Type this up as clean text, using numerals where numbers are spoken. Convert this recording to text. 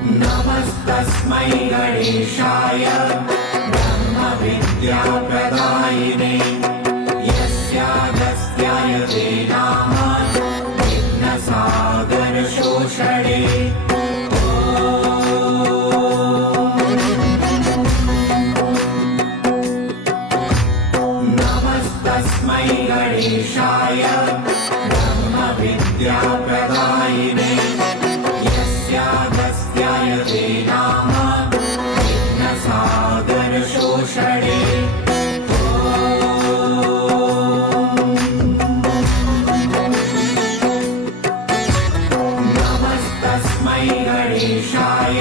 नमस्तस्मै गणेशाय ब्रह्मविद्याप्रदायिने यस्यागस्त्याय नाम विघ्नसागरशोषणे नमस्तस्मै गणेशाय ब्रह्मविद्याप्रदायिने यस्यागस्त्याय नाम विघ्नसागरशोषणे नमस्तस्मै गणेशाय